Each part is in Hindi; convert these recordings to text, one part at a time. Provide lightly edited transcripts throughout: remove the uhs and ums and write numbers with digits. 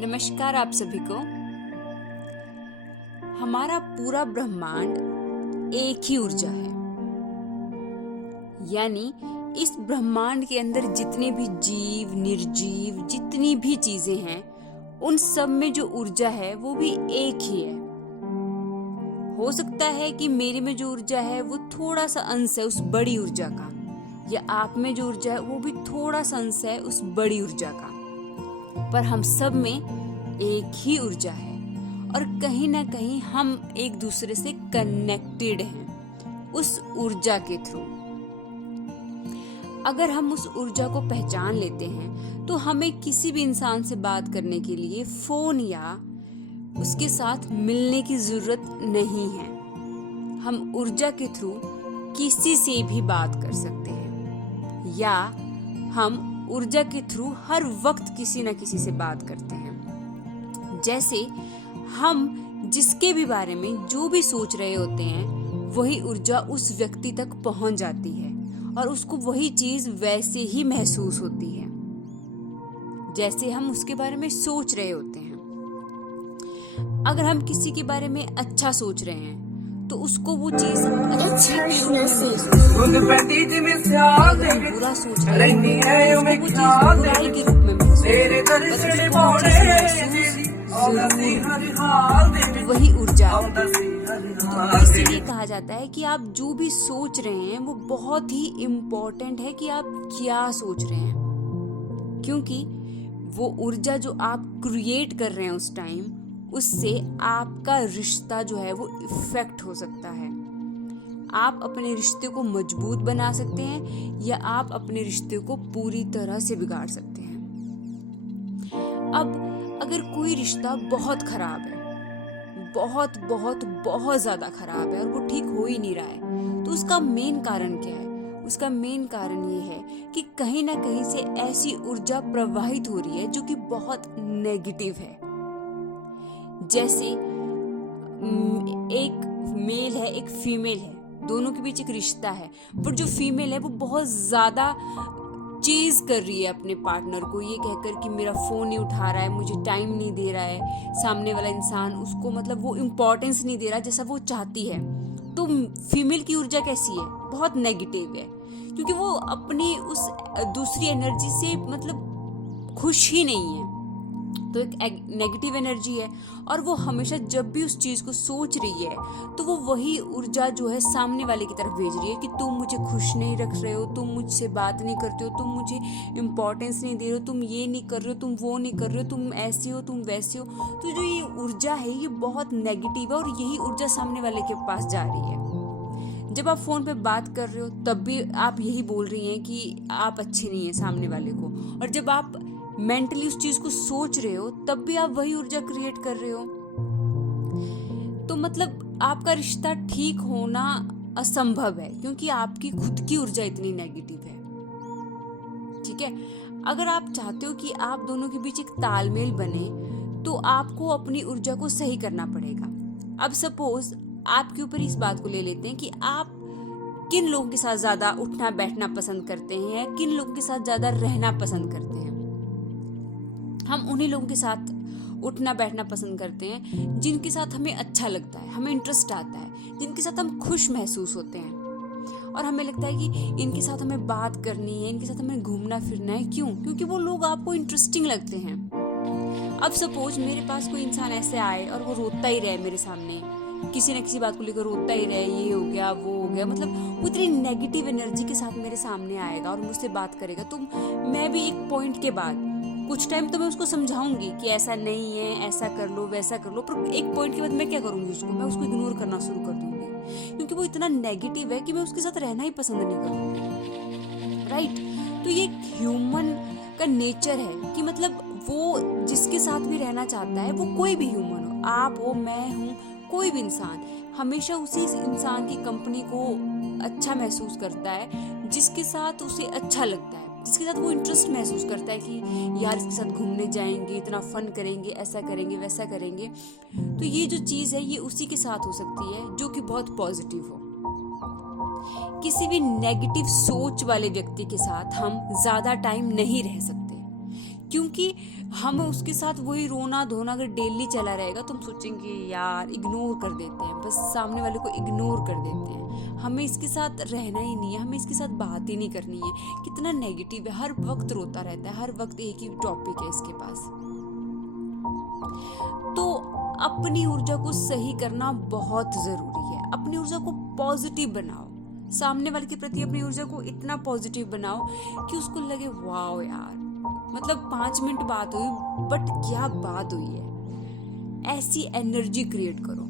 नमस्कार आप सभी को। हमारा पूरा ब्रह्मांड एक ही ऊर्जा है, यानी इस ब्रह्मांड के अंदर जितने भी जीव निर्जीव जितनी भी चीजें हैं, उन सब में जो ऊर्जा है वो भी एक ही है। हो सकता है कि मेरे में जो ऊर्जा है वो थोड़ा सा अंश है उस बड़ी ऊर्जा का, या आप में जो ऊर्जा है वो भी थोड़ा सा अंश है उस बड़ी ऊर्जा का, पर हम सब में एक ही ऊर्जा है और कहीं ना कहीं हम एक दूसरे से कनेक्टेड हैं उस ऊर्जा के थ्रू। अगर हम उस ऊर्जा को पहचान लेते हैं तो हमें किसी भी इंसान से बात करने के लिए फोन या उसके साथ मिलने की जरूरत नहीं है। हम ऊर्जा के थ्रू किसी से भी बात कर सकते हैं, या हम ऊर्जा के थ्रू हर वक्त किसी न किसी से बात करते हैं। जैसे हम जिसके भी बारे में जो भी सोच रहे होते हैं, वही ऊर्जा उस व्यक्ति तक पहुंच जाती है और उसको वही चीज वैसे ही महसूस होती है जैसे हम उसके बारे में सोच रहे होते हैं। अगर हम किसी के बारे में अच्छा सोच रहे हैं तो उसको वो चीज अच्छे के रूप में महसूस होती है। अगर हम बुरा सोच रहे हैं तो उसको वो चीज बुराई के रूप में महसूस होती है। वही ऊर्जा है। तो इसीलिए कहा जाता है कि आप जो भी सोच रहे हैं वो बहुत ही इम्पोर्टेंट है कि आप क्या सोच रहे हैं, क्योंकि वो ऊर्जा जो आप क्रिएट कर रहे हैं उस टाइम, उससे आपका रिश्ता जो है वो इफेक्ट हो सकता है। आप अपने रिश्ते को मजबूत बना सकते हैं या आप अपने रिश्ते को पूरी तरह से बिगाड़ सकते हैं। अब अगर कोई रिश्ता बहुत खराब है, बहुत बहुत बहुत ज्यादा खराब है और वो ठीक हो ही नहीं रहा है, तो उसका मेन कारण क्या है? उसका मेन कारण ये है कि कहीं ना कहीं से ऐसी ऊर्जा प्रवाहित हो रही है जो कि बहुत नेगेटिव है। जैसे एक मेल है एक फीमेल है, दोनों के बीच एक रिश्ता है, पर जो फीमेल है वो बहुत ज्यादा चीज कर रही है अपने पार्टनर को, ये कहकर कि मेरा फोन नहीं उठा रहा है, मुझे टाइम नहीं दे रहा है, सामने वाला इंसान उसको मतलब वो इम्पोर्टेंस नहीं दे रहा जैसा वो चाहती है। तो फीमेल की ऊर्जा कैसी है? बहुत नेगेटिव है, क्योंकि वो अपनी उस दूसरी एनर्जी से मतलब खुश ही नहीं है। तो एक नेगेटिव एनर्जी है और वो हमेशा जब भी उस चीज को सोच रही है तो वो वही ऊर्जा जो है सामने वाले की तरफ भेज रही है कि तुम मुझे खुश नहीं रख रहे हो, तुम मुझसे बात नहीं करते हो, तुम मुझे इम्पोर्टेंस नहीं दे रहे हो, तुम ये नहीं कर रहे हो, तुम वो नहीं कर रहे हो, तुम ऐसे हो, तुम वैसे हो। तो जो ये ऊर्जा है ये बहुत नेगेटिव है और यही ऊर्जा सामने वाले के पास जा रही है। जब आप फोन पे बात कर रहे हो तब भी आप यही बोल रही हैं कि आप अच्छे नहीं है सामने वाले को, और जब आप मेंटली उस चीज को सोच रहे हो तब भी आप वही ऊर्जा क्रिएट कर रहे हो। तो मतलब आपका रिश्ता ठीक होना असंभव है, क्योंकि आपकी खुद की ऊर्जा इतनी नेगेटिव है। ठीक है, अगर आप चाहते हो कि आप दोनों के बीच एक तालमेल बने तो आपको अपनी ऊर्जा को सही करना पड़ेगा। अब सपोज आपके ऊपर इस बात को ले लेते हैं कि आप किन लोगों के साथ ज्यादा उठना बैठना पसंद करते हैं या किन लोगों के साथ ज्यादा रहना पसंद करते हैं। हम उन्हीं लोगों के साथ उठना बैठना पसंद करते हैं जिनके साथ हमें अच्छा लगता है, हमें इंटरेस्ट आता है, जिनके साथ हम खुश महसूस होते हैं और हमें लगता है कि इनके साथ हमें बात करनी है, इनके साथ हमें घूमना फिरना है। क्यों? क्योंकि वो लोग आपको इंटरेस्टिंग लगते हैं। अब सपोज मेरे पास कोई इंसान ऐसे आए और वो रोता ही रहे मेरे सामने, किसी न किसी बात को लेकर रोता ही रहे, ये हो गया वो हो गया, मतलब वो इतनी नेगेटिव एनर्जी के साथ मेरे सामने आएगा और मुझसे बात करेगा, तो मैं भी एक पॉइंट के बाद कुछ टाइम तो मैं उसको समझाऊंगी कि ऐसा नहीं है, ऐसा कर लो वैसा कर लो, पर एक पॉइंट के बाद मैं क्या करूंगी? मैं उसको इग्नोर करना शुरू कर दूंगी, क्योंकि वो इतना नेगेटिव है कि मैं उसके साथ रहना ही पसंद नहीं करूंगी। राइट? तो ये ह्यूमन का नेचर है कि मतलब वो जिसके साथ भी रहना चाहता है, वो कोई भी ह्यूमन हो, आप हो, मैं हूँ, कोई भी इंसान हमेशा उसी इंसान की कंपनी को अच्छा महसूस करता है जिसके साथ उसे अच्छा लगता है, जिसके साथ वो इंटरेस्ट महसूस करता है कि यार इसके साथ घूमने जाएंगे, इतना फन करेंगे, ऐसा करेंगे वैसा करेंगे। तो ये जो चीज़ है ये उसी के साथ हो सकती है जो कि बहुत पॉजिटिव हो। किसी भी नेगेटिव सोच वाले व्यक्ति के साथ हम ज़्यादा टाइम नहीं रह सकते, क्योंकि हम उसके साथ वही रोना धोना अगर डेली चला रहेगा तो हम सोचेंगे यार इग्नोर कर देते हैं, बस सामने वाले को इग्नोर कर देते हैं, हमें इसके साथ रहना ही नहीं है, हमें इसके साथ बात ही नहीं करनी है। कितना नेगेटिव है, हर वक्त रोता रहता है, हर वक्त एक ही टॉपिक है इसके पास। तो अपनी ऊर्जा को सही करना बहुत ज़रूरी है। अपनी ऊर्जा को पॉजिटिव बनाओ, सामने वाले के प्रति अपनी ऊर्जा को इतना पॉजिटिव बनाओ कि उसको लगे वाओ यार, मतलब 5 मिनट बात हुई बट क्या बात हुई है। ऐसी एनर्जी क्रिएट करो,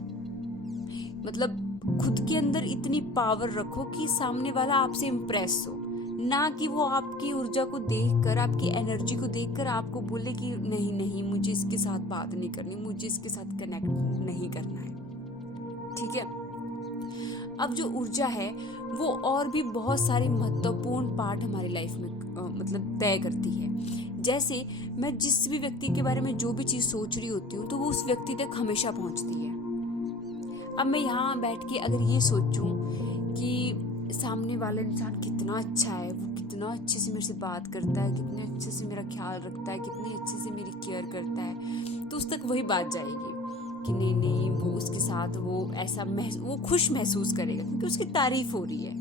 मतलब खुद के अंदर इतनी पावर रखो कि सामने वाला आपसे इम्प्रेस हो, ना कि वो आपकी ऊर्जा को देखकर, आपकी एनर्जी को देखकर आपको बोले कि नहीं नहीं मुझे इसके साथ बात नहीं करनी, मुझे इसके साथ कनेक्ट नहीं करना है। ठीक है। अब जो ऊर्जा है वो और भी बहुत सारे महत्वपूर्ण पार्ट हमारी लाइफ में मतलब तय करती है। जैसे मैं जिस भी व्यक्ति के बारे में जो भी चीज़ सोच रही होती हूँ तो वो उस व्यक्ति तक हमेशा पहुँचती है। अब मैं यहाँ बैठ के अगर ये सोचूं कि सामने वाला इंसान कितना अच्छा है, वो कितना अच्छे से मेरे से बात करता है, कितने अच्छे से मेरा ख्याल रखता है, कितने अच्छे से मेरी केयर करता है, तो उस तक वही बात जाएगी कि नहीं नहीं वो उसके साथ वो ऐसा वो खुश महसूस करेगा क्योंकि उसकी तारीफ हो रही है,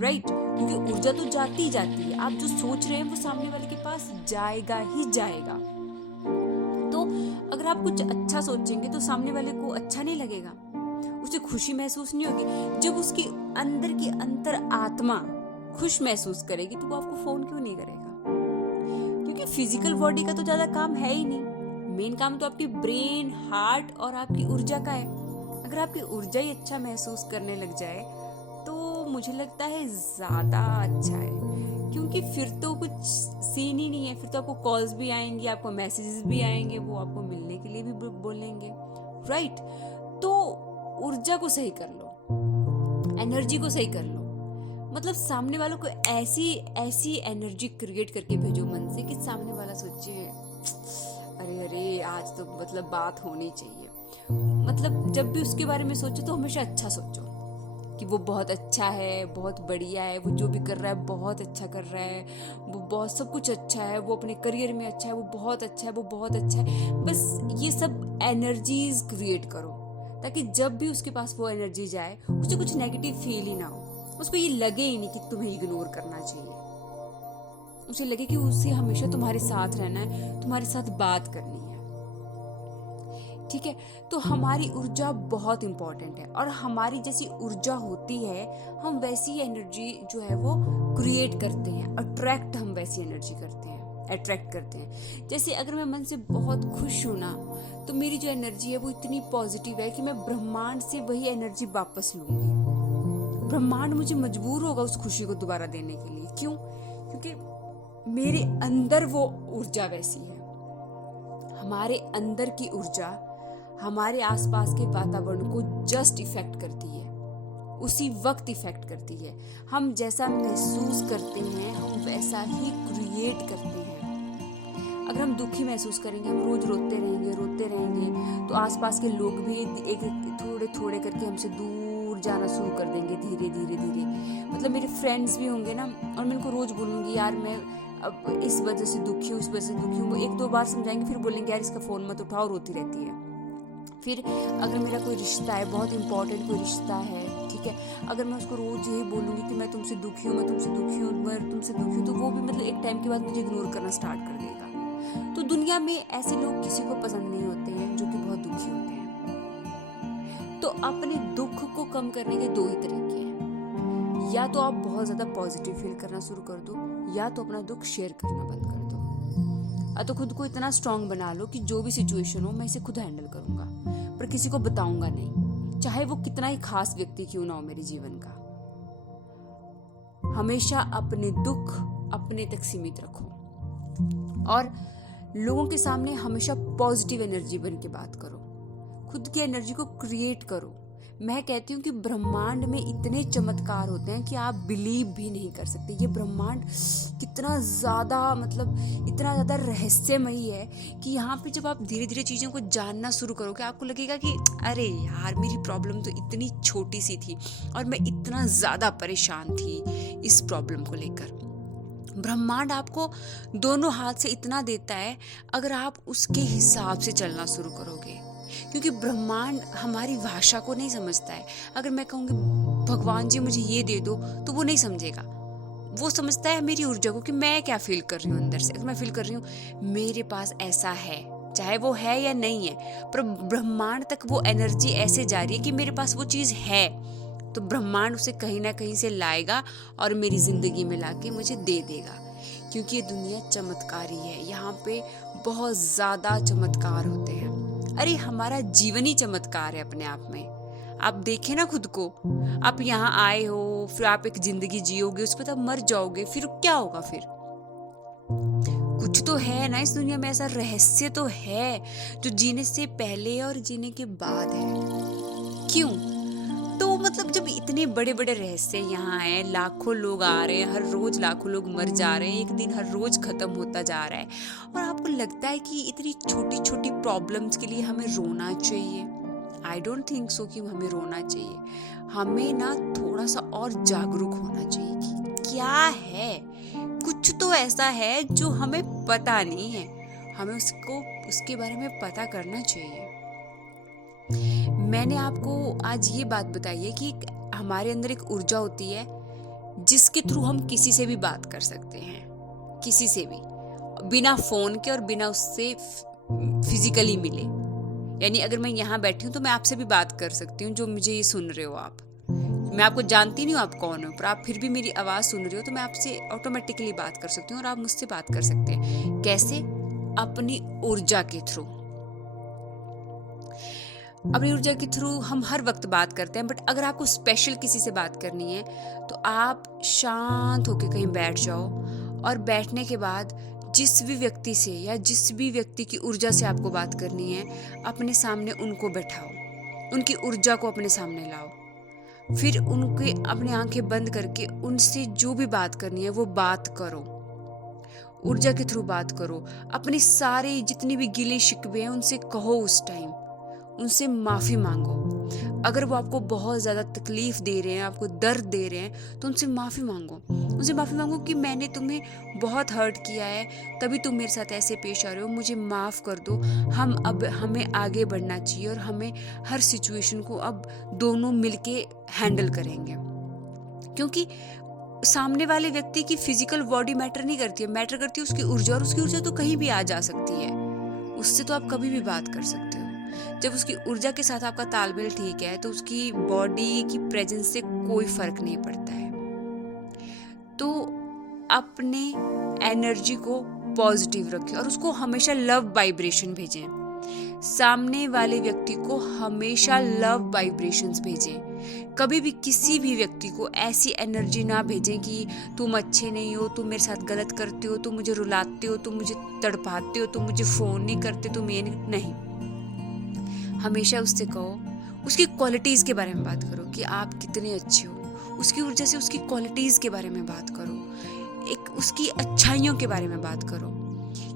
राइट। क्योंकि ऊर्जा तो जाती ही जाती है, आप जो सोच रहे हैं वो सामने वाले के पास जाएगा ही जाएगा। तो अगर आप कुछ अच्छा सोचेंगे तो सामने वाले को अच्छा नहीं लगेगा, उसे खुशी महसूस नहीं होगी। जब उसकी अंदर की अंतर आत्मा खुश महसूस करेगी तो वो आपको फोन क्यों नहीं करेगा? क्योंकि फिजिकल बॉडी का तो ज्यादा काम है ही नहीं, मेन काम तो आपकी ब्रेन, हार्ट और आपकी ऊर्जा का है। अगर आपकी ऊर्जा ही अच्छा महसूस करने लग जाए तो मुझे लगता है ज्यादा अच्छा है, क्योंकि फिर तो कुछ सीन ही नहीं है, फिर तो आपको कॉल्स भी आएंगी, आपको मैसेजेस भी आएंगे, वो आपको मिलने के लिए भी बोलेंगे, राइट। तो ऊर्जा को सही कर लो, एनर्जी को सही कर लो, मतलब सामने वालों को ऐसी एनर्जी क्रिएट करके भेजो मन से कि सामने वाला सोचे अरे अरे आज तो मतलब बात होनी चाहिए। मतलब जब भी उसके बारे में सोचो तो हमेशा अच्छा सोचो कि वो बहुत अच्छा है, बहुत बढ़िया है, वो जो भी कर रहा है बहुत अच्छा कर रहा है, वो बहुत सब कुछ अच्छा है, वो अपने करियर में अच्छा है, वो बहुत अच्छा है, वो बहुत अच्छा है। बस ये सब एनर्जीज क्रिएट करो ताकि जब भी उसके पास वो एनर्जी जाए उसे कुछ नेगेटिव फील ही ना हो, उसको ये लगे ही नहीं कि तुम्हें इग्नोर करना चाहिए, उसे लगे कि उसे हमेशा तुम्हारे साथ रहना है, तुम्हारे साथ बात करनी है। ठीक है। तो हमारी ऊर्जा बहुत इंपॉर्टेंट है और हमारी जैसी ऊर्जा होती है हम वैसी एनर्जी जो है वो क्रिएट करते हैं, अट्रैक्ट हम वैसी एनर्जी करते हैं, अट्रैक्ट करते हैं। जैसे अगर मैं मन से बहुत खुश हूं ना तो मेरी जो एनर्जी है वो इतनी पॉजिटिव है कि मैं ब्रह्मांड से वही एनर्जी वापस लूंगी। ब्रह्मांड मुझे मजबूर होगा उस खुशी को दोबारा देने के लिए। क्यों? क्योंकि मेरे अंदर वो ऊर्जा वैसी है। हमारे अंदर की ऊर्जा हमारे आसपास के वातावरण को जस्ट इफेक्ट करती है, उसी वक्त इफेक्ट करती है। हम जैसा महसूस करते हैं हम वैसा ही क्रिएट करते हैं। अगर हम दुखी महसूस करेंगे, हम रोज रोते रहेंगे तो आसपास के लोग भी एक थोड़े थोड़े करके हमसे दूर जाना शुरू कर देंगे, धीरे धीरे। मतलब मेरे फ्रेंड्स भी होंगे ना और मैं उनको रोज बोलूँगी यार मैं अब इस वजह से दुखी हूँ, इस वजह से दुखी हूँ, वो 1-2 बार समझाएंगे, फिर बोलेंगे यार इसका फ़ोन मत उठाओ, रोती रहती है। फिर अगर मेरा कोई रिश्ता है, बहुत इंपॉर्टेंट कोई रिश्ता है, ठीक है, अगर मैं उसको रोज यही बोलूँगी कि मैं तुमसे दुखी हूँ, तो वो भी मतलब एक टाइम के बाद मुझे इग्नोर करना स्टार्ट कर देगा। तो दुनिया में ऐसे लोग किसी को पसंद नहीं होते हैं जो कि बहुत दुखी होते हैं। तो अपने दुख को कम करने के 2 ही तरीके हैं, या तो आप बहुत ज़्यादा पॉजिटिव फील करना शुरू कर दो, या तो अपना दुख शेयर करना बंद कर दो। तो खुद को इतना स्ट्रांग बना लो कि जो भी सिचुएशन हो मैं इसे खुद हैंडल करूंगा, पर किसी को बताऊंगा नहीं, चाहे वो कितना ही खास व्यक्ति क्यों ना हो मेरे जीवन का। हमेशा अपने दुख अपने तक सीमित रखो और लोगों के सामने हमेशा पॉजिटिव एनर्जी बन के बात करो, खुद की एनर्जी को क्रिएट करो। मैं कहती हूँ कि ब्रह्मांड में इतने चमत्कार होते हैं कि आप बिलीव भी नहीं कर सकते। ये ब्रह्मांड कितना ज़्यादा मतलब इतना ज़्यादा रहस्यमयी है कि यहाँ पे जब आप धीरे धीरे चीज़ों को जानना शुरू करोगे आपको लगेगा कि अरे यार मेरी प्रॉब्लम तो इतनी छोटी सी थी और मैं इतना ज़्यादा परेशान थी इस प्रॉब्लम को लेकर, ब्रह्मांड आपको दोनों हाथ से इतना देता है अगर आप उसके हिसाब से चलना शुरू करोगे। क्योंकि ब्रह्मांड हमारी भाषा को नहीं समझता है। अगर मैं कहूँगी भगवान जी मुझे ये दे दो, तो वो नहीं समझेगा। वो समझता है मेरी ऊर्जा को, कि मैं क्या फील कर रही हूँ अंदर से। अगर मैं फील कर रही हूँ मेरे पास ऐसा है, चाहे वो है या नहीं है, पर ब्रह्मांड तक वो एनर्जी ऐसे जा रही है कि मेरे पास वो चीज़ है, तो ब्रह्मांड उसे कहीं ना कहीं से लाएगा और मेरी ज़िंदगी में लाके मुझे दे देगा। क्योंकि ये दुनिया चमत्कारी है, यहाँ पे बहुत ज़्यादा चमत्कार होते हैं। अरे हमारा जीवन ही चमत्कार है अपने आप में। आप देखें ना खुद को, आप यहाँ आए हो, फिर आप एक जिंदगी जियोगे, उसके बाद आप मर जाओगे, फिर क्या होगा? फिर कुछ तो है ना इस दुनिया में, ऐसा रहस्य तो है जो जीने से पहले और जीने के बाद है। क्यों? तो मतलब जब इतने बड़े बड़े रहस्य यहाँ हैं, लाखों लोग आ रहे हैं, हर रोज लाखों लोग मर जा रहे हैं, एक दिन हर रोज खत्म होता जा रहा है, और आपको लगता है कि इतनी छोटी छोटी प्रॉब्लम्स के लिए हमें रोना चाहिए? आई डोंट थिंक सो कि हमें रोना चाहिए। हमें ना थोड़ा सा और जागरूक होना चाहिए कि क्या है, कुछ तो ऐसा है जो हमें पता नहीं है, हमें उसके बारे में पता करना चाहिए। मैंने आपको आज ये बात बताई है कि हमारे अंदर एक ऊर्जा होती है जिसके थ्रू हम किसी से भी बात कर सकते हैं, किसी से भी, बिना फोन के और बिना उससे फिजिकली मिले। यानी अगर मैं यहाँ बैठी हूँ तो मैं आपसे भी बात कर सकती हूँ, जो मुझे ये सुन रहे हो आप। मैं आपको जानती नहीं हूँ आप कौन हो, पर आप फिर भी मेरी आवाज़ सुन रहे हो, तो मैं आपसे ऑटोमेटिकली बात कर सकती हूँ और आप मुझसे बात कर सकते हैं। कैसे? अपनी ऊर्जा के थ्रू। अपनी ऊर्जा के थ्रू हम हर वक्त बात करते हैं, बट अगर आपको स्पेशल किसी से बात करनी है तो आप शांत होकर कहीं बैठ जाओ, और बैठने के बाद जिस भी व्यक्ति से या जिस भी व्यक्ति की ऊर्जा से आपको बात करनी है, अपने सामने उनको बैठाओ, उनकी ऊर्जा को अपने सामने लाओ, फिर उनके अपने आंखें बंद करके उनसे जो भी बात करनी है वो बात करो, ऊर्जा के थ्रू बात करो। अपने सारे जितने भी गिले शिकवे हैं उनसे कहो, उस टाइम उनसे माफ़ी मांगो। अगर वो आपको बहुत ज़्यादा तकलीफ दे रहे हैं, आपको दर्द दे रहे हैं, तो उनसे माफ़ी मांगो। उनसे माफ़ी मांगो कि मैंने तुम्हें बहुत हर्ट किया है, तभी तुम मेरे साथ ऐसे पेश आ रहे हो, मुझे माफ़ कर दो। हमें आगे बढ़ना चाहिए और हमें हर सिचुएशन को अब दोनों मिलके हैंडल करेंगे। क्योंकि सामने वाले व्यक्ति की फिजिकल बॉडी मैटर नहीं करती है, मैटर करती है उसकी ऊर्जा, और उसकी ऊर्जा तो कहीं भी आ जा सकती है। उससे तो आप कभी भी बात कर सकते हो। जब उसकी ऊर्जा के साथ आपका तालमेल ठीक है तो उसकी बॉडी की प्रेजेंस से कोई फर्क नहीं पड़ता है। तो अपने एनर्जी को पॉजिटिव रखें और उसको हमेशा लव वाइब्रेशन भेजें। सामने वाले व्यक्ति को हमेशा लव वाइब्रेशंस भेजें। कभी भी किसी भी व्यक्ति को ऐसी एनर्जी ना भेजें कि तुम अच्छे नहीं हो, तुम मेरे साथ गलत करते हो, तुम मुझे रुलाते हो, तुम मुझे तड़पाते हो, तुम मुझे फ़ोन नहीं करते, तुम ये नहीं। हमेशा उससे कहो, उसकी क्वालिटीज़ के बारे में बात करो कि आप कितने अच्छे हो। उसकी ऊर्जा से उसकी क्वालिटीज़ के बारे में बात करो, एक उसकी अच्छाइयों के बारे में बात करो।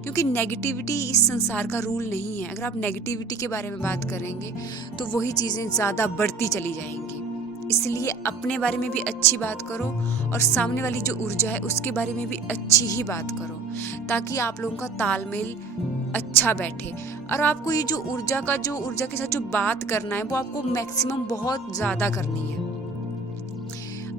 क्योंकि नेगेटिविटी इस संसार का रूल नहीं है। अगर आप नेगेटिविटी के बारे में बात करेंगे तो वही चीज़ें ज़्यादा बढ़ती चली जाएंगी। इसलिए अपने बारे में भी अच्छी बात करो और सामने वाली जो ऊर्जा है उसके बारे में भी अच्छी ही बात करो, ताकि आप लोगों का तालमेल अच्छा बैठे। और आपको ये जो ऊर्जा के साथ जो बात करना है वो आपको मैक्सिमम बहुत ज़्यादा करनी है।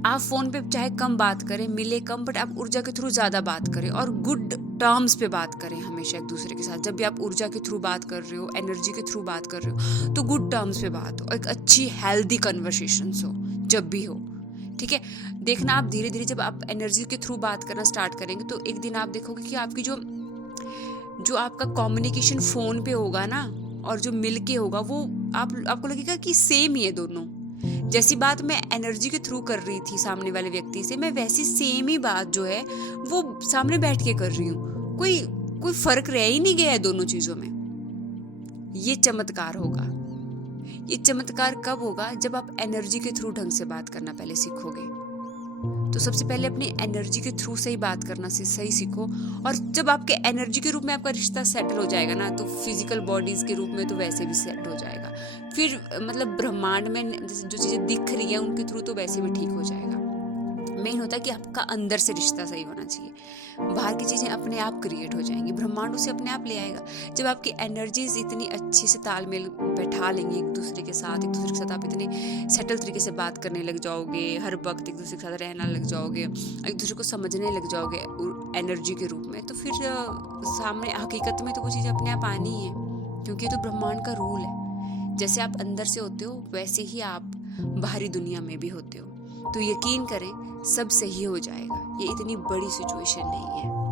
आप फ़ोन पे चाहे कम बात करें, मिले कम, बट आप ऊर्जा के थ्रू ज़्यादा बात करें और गुड टर्म्स पे बात करें हमेशा एक दूसरे के साथ। जब भी आप ऊर्जा के थ्रू बात कर रहे हो, एनर्जी के थ्रू बात कर रहे हो, तो गुड टर्म्स पे बात हो, एक अच्छी हेल्दी कन्वर्सेशंस हो जब भी हो। ठीक है? देखना आप धीरे धीरे जब आप एनर्जी के थ्रू बात करना स्टार्ट करेंगे तो एक दिन आप देखोगे कि आपकी जो आपका कम्युनिकेशन फ़ोन पे होगा ना और जो मिल के होगा वो आपको लगेगा कि सेम ही है दोनों। जैसी बात मैं एनर्जी के थ्रू कर रही थी सामने वाले व्यक्ति से, मैं वैसी सेम ही बात जो है वो सामने बैठ के कर रही हूँ। कोई फर्क रह ही नहीं गया है दोनों चीज़ों में। ये चमत्कार होगा। ये चमत्कार कब होगा? जब आप एनर्जी के थ्रू ढंग से बात करना पहले सीखोगे। तो सबसे पहले अपनी एनर्जी के थ्रू से ही बात करना से सही सीखो, और जब आपके एनर्जी के रूप में आपका रिश्ता सेटल हो जाएगा ना, तो फिजिकल बॉडीज़ के रूप में तो वैसे भी सेट हो जाएगा। फिर मतलब ब्रह्मांड में जो चीज़ें दिख रही हैं उनके थ्रू तो वैसे भी ठीक हो जाएगा। मेन होता है कि आपका अंदर से रिश्ता सही होना चाहिए। बाहर की चीज़ें अपने आप क्रिएट हो जाएंगी, ब्रह्मांड उसे अपने आप ले आएगा। जब आपकी एनर्जीज इतनी अच्छे से तालमेल बैठा लेंगे एक दूसरे के साथ आप इतने सेटल तरीके से बात करने लग जाओगे, हर वक्त एक दूसरे के साथ रहना लग जाओगे, एक दूसरे को समझने लग जाओगे एनर्जी के रूप में, तो फिर सामने हकीकत में तो वो चीज़ अपने आप आनी ही है, क्योंकि ये तो ब्रह्मांड का रूल है। जैसे आप अंदर से होते हो वैसे ही आप बाहरी दुनिया में भी होते हो। तो यकीन करें सब सही हो जाएगा, ये इतनी बड़ी सिचुएशन नहीं है।